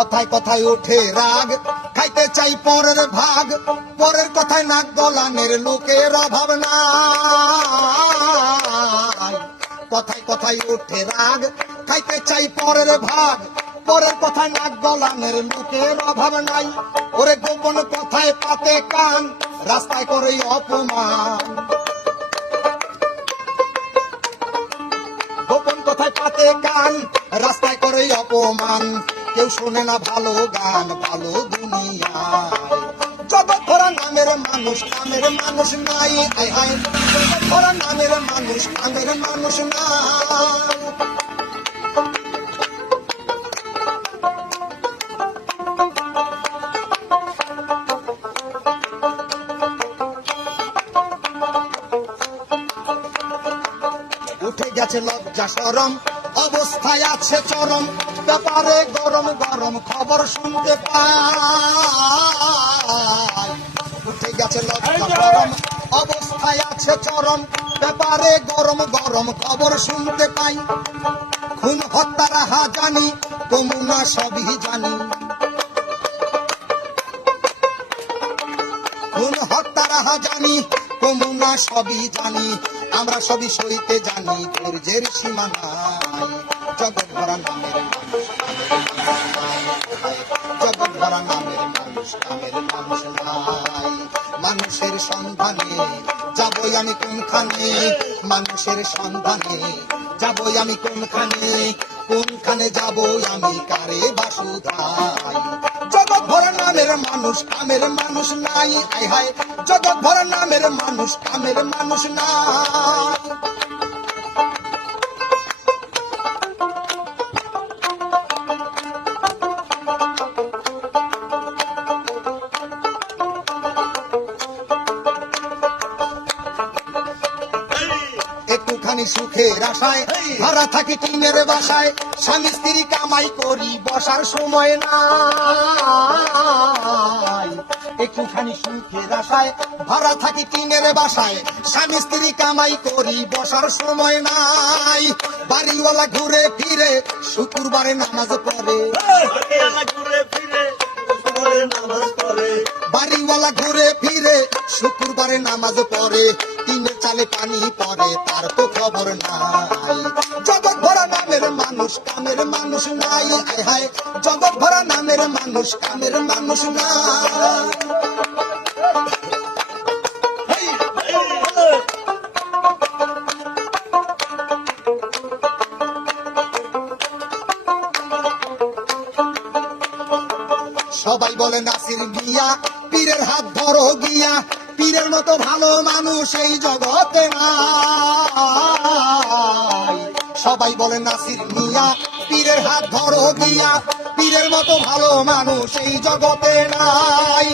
কথায় কথায় ওঠে রাগ, খাইতে চাই পরের ভাগ, পরের কথায় নাক গলানের লোকের অভাব নাই। কথায় কথায় ওঠে রাগ, খাইতে চাই পরের ভাগ, পরের কথায় নাক গলানের লোকের অভাব নাই। ওরে গোপন কথায় পাতে কান, রাস্তায় করে অপমান। গোপন কথায় পাতে কান, রাস্তায় করে অপমান। কেউ শোনে না ভালো গান, ভালো দুনিয়ায়। জগৎ ভরা নামের মানুষ, নামের মানুষ নাই। আয় হায়, জগৎ ভরা নামের মানুষ, নামের মানুষ নাই। উঠে গেছে লজ্জা শরম, অবস্থায় আছে চরম। ব্যাপারে গরম গরম খবর শুনতে পাই। উঠে গেছে লজ্জা শরম, অবস্থায় আছে চরম। ব্যাপারে গরম গরম খবর শুনতে পাই। খুন হত্যার হাজানি, কমুনা সবই জানি। খুন হত্যার হাজানি, কমুনা সবই জানি। আমরা সবই সইতে জানি, ধৈর্যের সীমা নাই। জগৎ ভরা নামের মানুষ, জগৎ ভরা নামের মানুষ, নামের মানুষ নাই। মানুষের সন্ধানে যাবই আমি কোনখানে, মানুষের সন্ধানে যাবই আমি কোনখানে। কোনখানে যাবই আমি, কারে বাসুধাই। জগৎ ভরা নামের মানুষ, কামের মানুষ নাই। আয় হায়, জগৎ ভরা নামের মানুষ, কামের মানুষ নাই। একটুখানি সুখের আশায় ভাড়া থাকি টিনের বাসায়। স্বামী স্ত্রী কামাই করি, বসার সময় নাই। একটুখানি সুখের আশায় ভাড়া থাকি টিনের বাসায়। স্বামী স্ত্রী কামাই করি, বসার সময় নাই। বাড়িওয়ালা ঘুরে ফিরে শুক্রবারে নামাজ পড়ে। বাড়িওয়ালা ঘুরে ফিরে শুক্রবারে নামাজ পড়ে। টিনের চালে পানি পড়ে, তার তো খবর নাই। জগৎ ভরা নামের মানুষ, কামের মানুষ নাই। আয় হায়, জগৎ ভরা নামের মানুষ, কামের মানুষ নাই। সবাই বলে নাসির মিয়া, পীরের হাত ধরো গিয়া। পীরের মতো ভালো মানুষ এই জগতে নাই। সবাই বলে নাসির মিয়া, পীরের হাত ধরো গিয়া। পীরের মতো ভালো মানুষ এই জগতে নাই।